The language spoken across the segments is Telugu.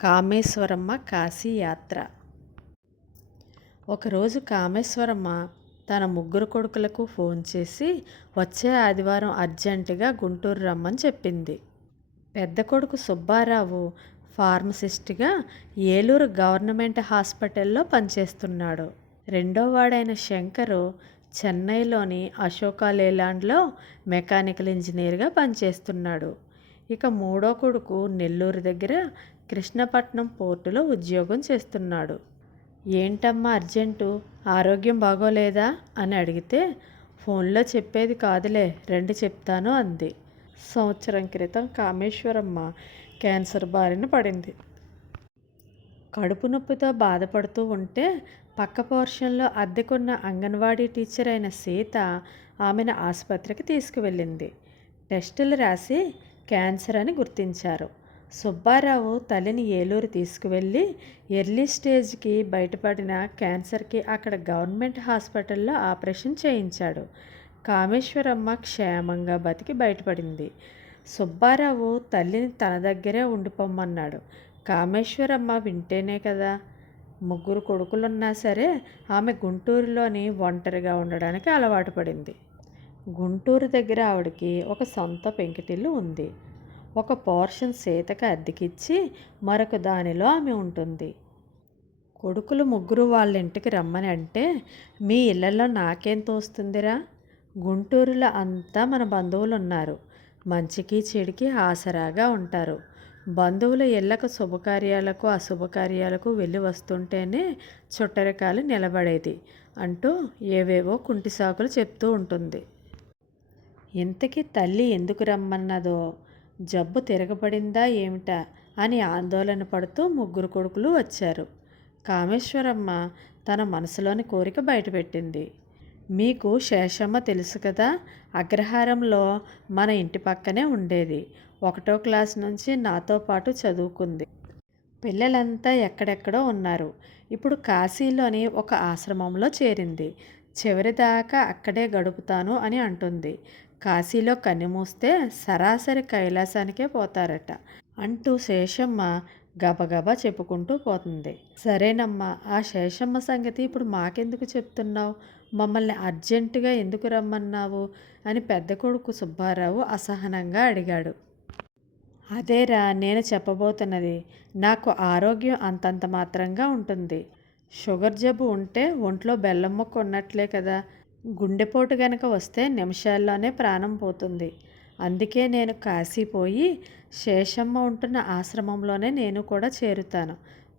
కామేశ్వరమ్మ కాశీ యాత్ర ఒకరోజు కామేశ్వరమ్మ తన ముగ్గురు కొడుకులకు ఫోన్ చేసి వచ్చే ఆదివారం అర్జెంటుగా గుంటూరు రమ్మని చెప్పింది. పెద్ద కొడుకు సుబ్బారావు ఫార్మసిస్ట్గా ఏలూరు గవర్నమెంట్ హాస్పిటల్లో పనిచేస్తున్నాడు. రెండోవాడైన శంకరు చెన్నైలోని అశోక లేలాండ్లో మెకానికల్ ఇంజనీర్గా పనిచేస్తున్నాడు. ఇక మూడో కొడుకు నెల్లూరు దగ్గర కృష్ణపట్నం పోర్టులో ఉద్యోగం చేస్తున్నాడు. ఏంటమ్మా అర్జెంటు? ఆరోగ్యం బాగోలేదా? అని అడిగితే ఫోన్లో చెప్పేది కాదులే రెండు చెప్తాను అంది. సంవత్సరం క్రితం కామేశ్వరమ్మ క్యాన్సర్ బారిన పడింది. కడుపు నొప్పితో బాధపడుతూ ఉంటే పక్క పోర్షన్లో అద్దెకున్న అంగన్వాడీ టీచర్ అయిన సీత ఆమెను ఆసుపత్రికి తీసుకువెళ్ళింది. టెస్టులు రాసి క్యాన్సర్ అని గుర్తించారు. సుబ్బారావు తల్లిని ఏలూరు తీసుకువెళ్ళి ఎర్లీ స్టేజ్కి బయటపడిన క్యాన్సర్కి అక్కడ గవర్నమెంట్ హాస్పిటల్లో ఆపరేషన్ చేయించాడు. కామేశ్వరమ్మ క్షేమంగా బతికి బయటపడింది. సుబ్బారావు తల్లిని తన దగ్గరే ఉండిపోమ్మన్నాడు కామేశ్వరమ్మ వింటేనే కదా ముగ్గురు కొడుకులున్నా సరే ఆమె గుంటూరులోని ఒంటరిగా ఉండడానికి అలవాటు పడింది. గుంటూరు దగ్గర ఆవిడకి ఒక సొంత పెంకిటిల్లు ఉంది. ఒక పోర్షన్ సీతకి అద్దెకిచ్చి మరొక దానిలో ఆమె ఉంటుంది. కొడుకులు ముగ్గురు వాళ్ళ ఇంటికి రమ్మని అంటే మీ ఇళ్ళలో నాకేం తోస్తుందిరా? గుంటూరులో అంతా మన బంధువులు ఉన్నారు మంచికి చెడికి ఆసరాగా ఉంటారు. బంధువుల ఇళ్ళకు శుభకార్యాలకు అశుభకార్యాలకు వెళ్ళి వస్తుంటేనే చుట్టరికాలు నిలబడేది అంటూ ఏవేవో కుంటి సాకులు చెప్తూ ఉంటుంది. ఇంతకీ తల్లి ఎందుకు రమ్మన్నదో? జబ్బు తిరగబడిందా ఏమిటా అని ఆందోళన పడుతూ ముగ్గురు కొడుకులు వచ్చారు. కామేశ్వరమ్మ తన మనసులోని కోరిక బయటపెట్టింది. మీకు శేషమ్మ తెలుసు కదా అగ్రహారంలో మన ఇంటి పక్కనే ఉండేది. ఒకటో క్లాస్ నుంచి నాతో పాటు చదువుకుంది. పిల్లలంతా ఎక్కడెక్కడో ఉన్నారు. ఇప్పుడు కాశీలోని ఒక ఆశ్రమంలో చేరింది. చివరిదాకా అక్కడే గడుపుతాను అని అంటుంది. కాశీలో కన్నుమూస్తే సరాసరి కైలాసానికే పోతారట. అంటూ శేషమ్మ గబగబా చెప్పుకుంటూ పోతుంది. సరేనమ్మా ఆ శేషమ్మ సంగతి ఇప్పుడు మాకెందుకు చెప్తున్నావు? మమ్మల్ని అర్జెంటుగా ఎందుకు రమ్మన్నావు? అని పెద్ద కొడుకు సుబ్బారావు అసహనంగా అడిగాడు. అదేరా నేను చెప్పబోతున్నది నాకు ఆరోగ్యం అంతంత మాత్రంగా ఉంటుంది. షుగర్ జబ్బు ఉంటే ఒంట్లో బెల్లం మొక్క ఉన్నట్లే కదా గుండెపోటు గనక వస్తే నిమిషాల్లోనే ప్రాణం పోతుంది. అందుకే నేను కాశీపోయి శేషమ్మ ఉంటున్న ఆశ్రమంలోనే నేను కూడా చేరుతాను.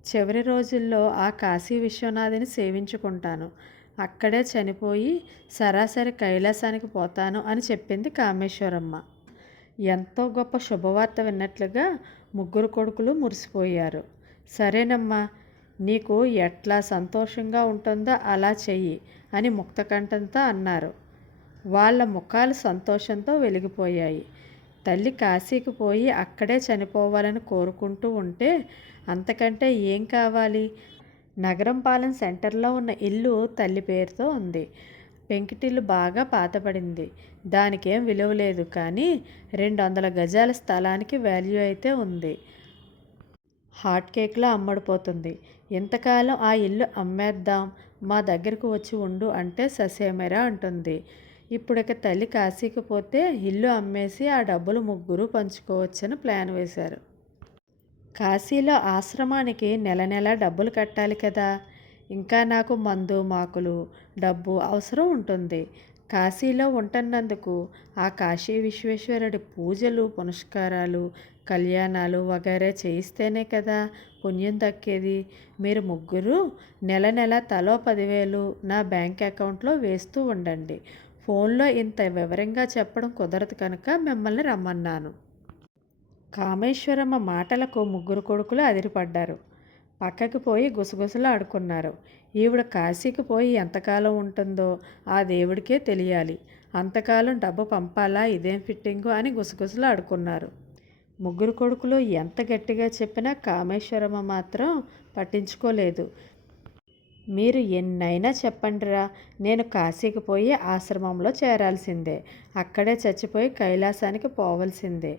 చివరి రోజుల్లో ఆ కాశీ విశ్వనాథిని సేవించుకుంటాను. అక్కడే చనిపోయి సరాసరి కైలాసానికి పోతాను అని చెప్పింది కామేశ్వరమ్మ. ఎంతో గొప్ప శుభవార్త విన్నట్లుగా ముగ్గురు కొడుకులు మురిసిపోయారు. సరేనమ్మా నీకు ఎట్లా సంతోషంగా ఉంటుందో అలా చెయ్యి అని ముక్తకంఠంతో అన్నారు. వాళ్ళ ముఖాలు సంతోషంతో వెలిగిపోయాయి. తల్లి కాశీకి పోయి అక్కడే చనిపోవాలని కోరుకుంటూ ఉంటే అంతకంటే ఏం కావాలి? నగరం పాలన సెంటర్లో ఉన్న ఇల్లు తల్లి పేరుతో ఉంది. పెంకిటిల్లు బాగా పాతపడింది దానికేం విలువ లేదు కానీ రెండు వందల గజాల స్థలానికి వాల్యూ అయితే ఉంది. హాట్ కేక్లో అమ్మడిపోతుంది. ఇంతకాలం ఆ ఇల్లు అమ్మేద్దాం? మా దగ్గరకు వచ్చి ఉండు అంటే ససేమెరా అంటుంది. ఇప్పుడిక తల్లి కాశీకి పోతే ఇల్లు అమ్మేసి ఆ డబ్బులు ముగ్గురు పంచుకోవచ్చని ప్లాన్ వేశారు. కాశీలో ఆశ్రమానికి నెల నెల డబ్బులు కట్టాలి కదా. ఇంకా నాకు మందు మాకులు డబ్బు అవసరం ఉంటుంది. కాశీలో ఉంటున్నందుకు ఆ కాశీ విశ్వేశ్వరుడి పూజలు పునస్కారాలు కళ్యాణాలు వగైరా చేయిస్తేనే కదా పుణ్యం దక్కేది. మీరు ముగ్గురు నెల నెల తలో పదివేలు నా బ్యాంక్ అకౌంట్లో వేస్తూ ఉండండి. ఫోన్లో ఇంత వివరంగా చెప్పడం కుదరదు కనుక మిమ్మల్ని రమ్మన్నాను. కామేశ్వరమ్మ మాటలకు ముగ్గురు కొడుకులు అదిరిపడ్డారు. పక్కకి పోయి గుసగుసలు ఆడుకున్నారు. ఈవిడ కాశీకి పోయి ఎంతకాలం ఉంటుందో ఆ దేవుడికే తెలియాలి. అంతకాలం డబ్బు పంపాలా? ఇదేం ఫిట్టింగు? అని గుసగుసలు ఆడుకున్నారు. ముగ్గురు కొడుకులు ఎంత గట్టిగా చెప్పినా కామేశ్వరమ్మ మాత్రం పట్టించుకోలేదు. మీరు ఎన్నైనా చెప్పండిరా నేను కాశీకి పోయి ఆశ్రమంలో చేరాల్సిందే. అక్కడే చచ్చిపోయి కైలాసానికి పోవలసిందే.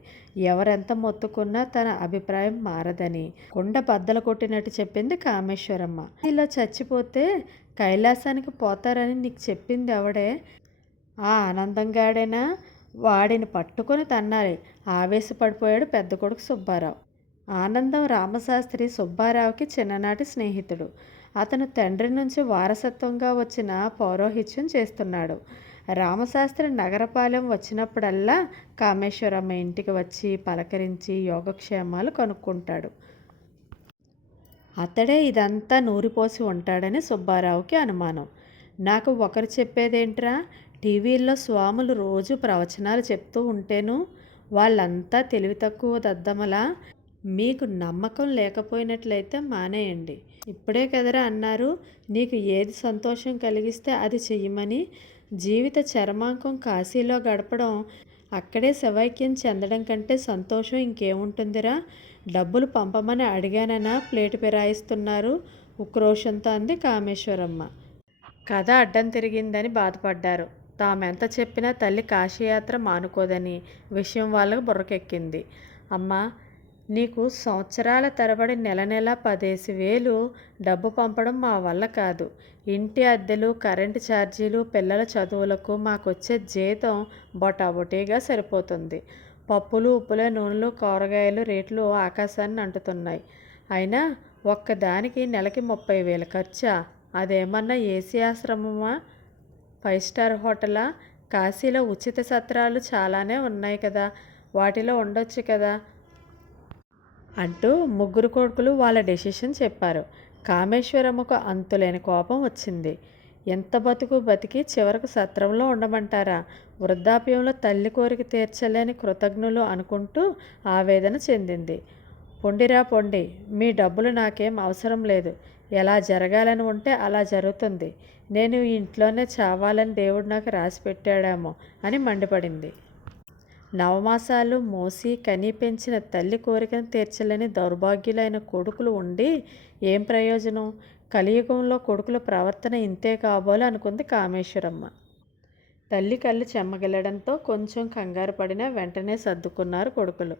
ఎవరెంత మొత్తుకున్నా తన అభిప్రాయం మారదని. కుండ బద్దలు కొట్టినట్టు చెప్పింది కామేశ్వరమ్మ. ఇలా చచ్చిపోతే కైలాసానికి పోతారని నీకు చెప్పింది ఎవడే? ఆ ఆనందంగాడేనా? వాడిని పట్టుకొని తన్నాలి ఆవేశపడిపోయాడు పెద్ద కొడుకు సుబ్బారావు. ఆనందం రామశాస్త్రి సుబ్బారావుకి చిన్ననాటి స్నేహితుడు. అతను తండ్రి నుంచి వారసత్వంగా వచ్చిన పౌరోహిత్యం చేస్తున్నాడు. రామశాస్త్రి నగరపాలెం వచ్చినప్పుడల్లా కామేశ్వరమ్మ ఇంటికి వచ్చి పలకరించి యోగక్షేమాలు కనుక్కుంటాడు. అతడే ఇదంతా నూరిపోసి ఉంటాడని సుబ్బారావుకి అనుమానం. నాకు ఒకరు చెప్పేదేంట్రా? టీవీల్లో స్వాములు రోజు ప్రవచనాలు చెప్తూ ఉంటేను వాళ్ళంతా తెలివి తక్కువ దద్దమలా మీకు నమ్మకం లేకపోయినట్లయితే మానేయండి. ఇప్పుడే కదరా అన్నారు. నీకు ఏది సంతోషం కలిగిస్తే అది చెయ్యమని జీవిత చరమాంకం కాశీలో గడపడం అక్కడే శవైక్యం చెందడం కంటే సంతోషం ఇంకేముంటుందిరా? డబ్బులు పంపమని అడిగానన్నా ప్లేటు ఫిరాయిస్తున్నారు ఉక్రోషంతో అంది కామేశ్వరమ్మ. కథ అడ్డం తిరిగిందని బాధపడ్డారు. తామెంత చెప్పినా తల్లి కాశీయాత్ర మానుకోదని విషయం వాళ్ళకు బుర్రకెక్కింది. అమ్మా నీకు సంవత్సరాల తరబడి నెల నెల పదేసి వేలు డబ్బు పంపడం మా వల్ల కాదు. ఇంటి అద్దెలు కరెంటు ఛార్జీలు పిల్లల చదువులకు మాకొచ్చే జీతం బొటాబొటీగా సరిపోతుంది. పప్పులు ఉప్పుల నూనెలు కూరగాయలు రేట్లు ఆకాశాన్ని అంటుతున్నాయి. అయినా ఒక్కదానికి నెలకి ముప్పై వేల ఖర్చా? అదేమన్నా ఏసీ ఆశ్రమమా? ఫైవ్ స్టార్ హోటలా? కాశీలో ఉచిత సత్రాలు చాలానే ఉన్నాయి కదా. వాటిలో ఉండొచ్చు కదా. అంటూ ముగ్గురు కొడుకులు వాళ్ళ డెసిషన్ చెప్పారు. కామేశ్వరమ్మకు అంతులేని కోపం వచ్చింది. ఎంత బతుకు బతికి చివరకు సత్రంలో ఉండమంటారా? వృద్ధాప్యంలో తల్లి కోరిక తీర్చలేని కృతజ్ఞులు అనుకుంటూ ఆవేదన చెందింది. పొండిరా పొండి. మీ డబ్బులు నాకేం అవసరం లేదు. ఎలా జరగాలని ఉంటే అలా జరుగుతుంది. నేను ఈ ఇంట్లోనే చావాలని దేవుడు నాకు రాసి పెట్టాడేమో అని మండిపడింది. నవమాసాలు మోసి కని పెంచిన తల్లి కోరికను తీర్చలేని దౌర్భాగ్యులైన కొడుకులు ఉండి ఏం ప్రయోజనం? కలియుగంలో కొడుకుల ప్రవర్తన ఇంతే కాబోలు అనుకుంది కామేశ్వరమ్మ. తల్లి కళ్ళు చెమ్మగిలడంతో కొంచెం కంగారు పడినా వెంటనే సర్దుకున్నారు కొడుకులు.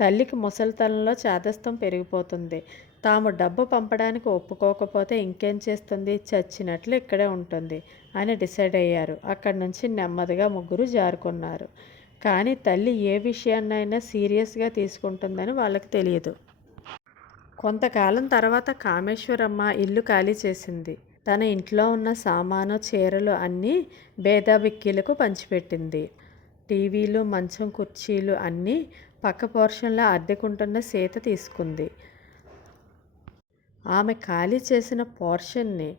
తల్లికి ముసలితనంలో చాదస్తం పెరిగిపోతుంది. తాము డబ్బు పంపడానికి ఒప్పుకోకపోతే ఇంకేం చేస్తుంది? చచ్చినట్లు ఇక్కడే ఉంటుంది అని డిసైడ్ అయ్యారు. అక్కడి నుంచి నెమ్మదిగా ముగ్గురు జారుకున్నారు. కానీ తల్లి ఏ విషయాన్నైనా సీరియస్గా తీసుకుంటుందని వాళ్ళకి తెలియదు. కొంతకాలం తర్వాత కామేశ్వరమ్మ ఇల్లు ఖాళీ చేసింది. తన ఇంట్లో ఉన్న సామాను చీరలు అన్నీ భేదాబిక్కీలకు పంచిపెట్టింది. టీవీలు మంచం కుర్చీలు అన్నీ పక్క పోర్షన్లో అద్దెకుంటున్న సీత తీసుకుంది. ఆమె ఖాళీ చేసిన పోర్షన్ని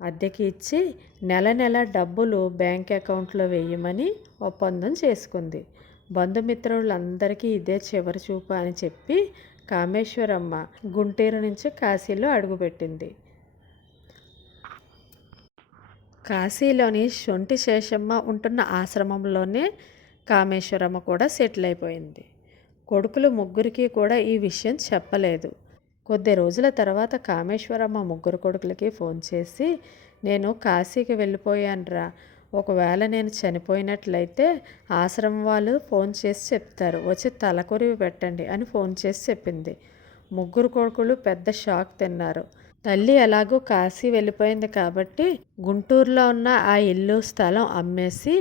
అద్దెకి ఇచ్చి నెల నెల డబ్బులు బ్యాంక్ అకౌంట్లో వేయమని ఒప్పందం చేసుకుంది. బంధుమిత్రులందరికీ ఇదే చివరి చూపు అని చెప్పి కామేశ్వరమ్మ గుంటూరు నుంచి కాశీలో అడుగుపెట్టింది. కాశీలోని శొంటి శేషమ్మ ఉంటున్న ఆశ్రమంలోనే కామేశ్వరమ్మ కూడా సెటిల్ అయిపోయింది. కొడుకులు ముగ్గురికి కూడా ఈ విషయం చెప్పలేదు. కొద్ది రోజుల తర్వాత కామేశ్వరమ్మ ముగ్గురు కొడుకులకి ఫోన్ చేసి నేను కాశీకి వెళ్ళిపోయానురా. ఒకవేళ నేను చనిపోయినట్లయితే ఆశ్రమం వాళ్ళు ఫోన్ చేసి చెప్తారు. వచ్చి తలకొరివి పెట్టండి అని ఫోన్ చేసి చెప్పింది. ముగ్గురు కొడుకులు పెద్ద షాక్ తిన్నారు. తల్లి ఎలాగో కాశీ వెళ్ళిపోయింది కాబట్టి గుంటూరులో ఉన్న ఆ ఇల్లు స్థలం అమ్మేసి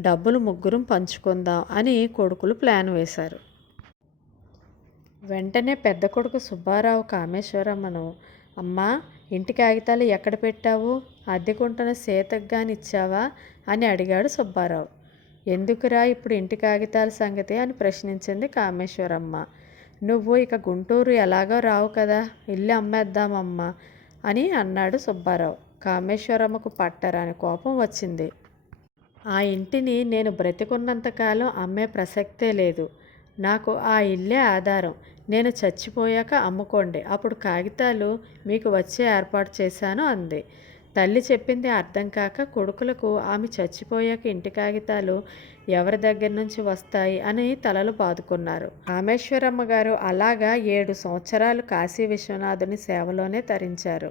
డబ్బులు ముగ్గురం పంచుకుందాం అని కొడుకులు ప్లాన్ వేశారు. వెంటనే పెద్ద కొడుకు సుబ్బారావు కామేశ్వరమ్మను అమ్మా ఇంటి కాగితాలు ఎక్కడ పెట్టావు? అద్దెకుంటున్న సీతకు గాని ఇచ్చావా? అని అడిగాడు సుబ్బారావు. ఎందుకురా ఇప్పుడు ఇంటి కాగితాల సంగతి? అని ప్రశ్నించింది కామేశ్వరమ్మ. నువ్వు ఇక గుంటూరు ఎలాగో రావు కదా ఇల్లు అమ్మేద్దామమ్మా అని అన్నాడు సుబ్బారావు. కామేశ్వరమ్మకు పట్టరాని కోపం వచ్చింది. ఆ ఇంటిని నేను బ్రతికున్నంతకాలం అమ్మే ప్రసక్తే లేదు. నాకు ఆ ఇల్లే ఆధారం. నేను చచ్చిపోయాక అమ్ముకోండి. అప్పుడు కాగితాలు మీకు వచ్చే ఏర్పాటు చేశాను అంది. తల్లి చెప్పింది అర్థం కాక కొడుకులకు ఆమె చచ్చిపోయాక ఇంటి కాగితాలు ఎవరి దగ్గర నుంచి వస్తాయి అని తలలు బాదుకున్నారు. రామేశ్వరమ్మ గారు అలాగా ఏడు సంవత్సరాలు కాశీ విశ్వనాథుని సేవలోనే తరించారు.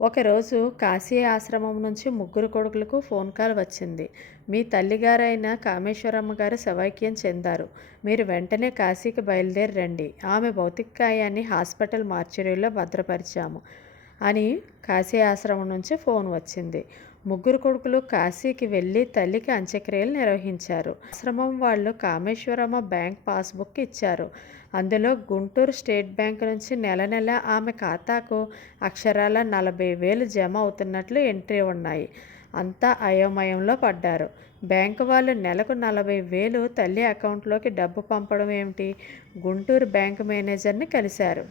ఒకరోజు కాశీ ఆశ్రమం నుంచి ముగ్గురు కొడుకులకు ఫోన్ కాల్ వచ్చింది. మీ తల్లిగారైన కామేశ్వరమ్మ గారు శవైక్యం చెందారు. మీరు వెంటనే కాశీకి బయలుదేరి రండి. ఆమె భౌతికాయాన్ని హాస్పిటల్ మార్చురీలో భద్రపరిచాము అని కాశీ ఆశ్రమం నుంచి ఫోన్ వచ్చింది. ముగ్గురు కొడుకులు కాశీకి వెళ్ళి తల్లికి అంత్యక్రియలు నిర్వహించారు. ఆశ్రమం వాళ్ళు కామేశ్వరమ్మ బ్యాంక్ పాస్బుక్ ఇచ్చారు. అందులో గుంటూరు స్టేట్ బ్యాంక్ నుంచి నెల నెల ఆమె ఖాతాకు అక్షరాల నలభై వేలు జమ అవుతున్నట్లు ఎంట్రీ ఉన్నాయి. అంతా అయోమయంలో పడ్డారు. బ్యాంకు వాళ్ళు నెలకు నలభై వేలు తల్లి అకౌంట్లోకి డబ్బు పంపడం ఏమిటి? గుంటూరు బ్యాంకు మేనేజర్ని కలిశారు.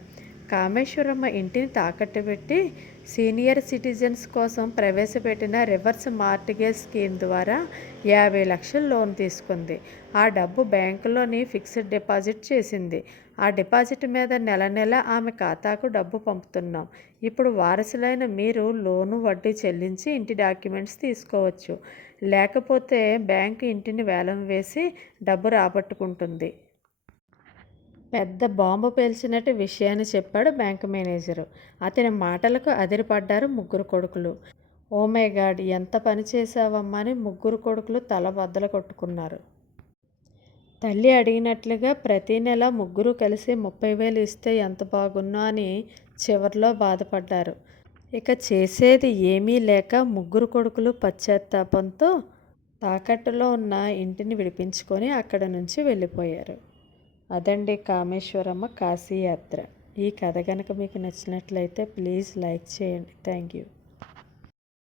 కామేశ్వరమ్మ ఇంటిని తాకట్టు పెట్టి సీనియర్ సిటిజన్స్ కోసం ప్రవేశపెట్టిన రివర్స్ మార్టిగేజ్ స్కీమ్ ద్వారా యాభై లక్షల లోన్ తీసుకుంది. ఆ డబ్బు బ్యాంకులోని ఫిక్స్డ్ డిపాజిట్ చేసింది. ఆ డిపాజిట్ మీద నెల నెల ఆమె ఖాతాకు డబ్బు పంపుతున్నాం. ఇప్పుడు వారసులైన మీరు లోను వడ్డీ చెల్లించి ఇంటి డాక్యుమెంట్స్ తీసుకోవచ్చు. లేకపోతే బ్యాంకు ఇంటిని వేలం వేసి డబ్బు రాబట్టుకుంటుంది. పెద్ద బాంబు పేల్చినట్టు విషయాన్ని చెప్పాడు బ్యాంకు మేనేజరు. అతని మాటలకు అదిరిపడ్డారు ముగ్గురు కొడుకులు. ఓ మై గాడ్ ఎంత పని చేశావమ్మా అని ముగ్గురు కొడుకులు తల బద్దలు కొట్టుకున్నారు. తల్లి అడిగినట్లుగా ప్రతీ నెల ముగ్గురు కలిసి ముప్పై వేలు ఇస్తే ఎంత బాగున్నా అని చివరిలో బాధపడ్డారు. ఇక చేసేది ఏమీ లేక ముగ్గురు కొడుకులు పశ్చాత్తాపంతో తాకట్టులో ఉన్న ఇంటిని విడిపించుకొని అక్కడ నుంచి వెళ్ళిపోయారు. అదండి కామేశ్వరమ్మ కాశీయాత్ర. ఈ కథ కనుక మీకు నచ్చినట్లయితే ప్లీజ్ లైక్ చేయండి. Thank you.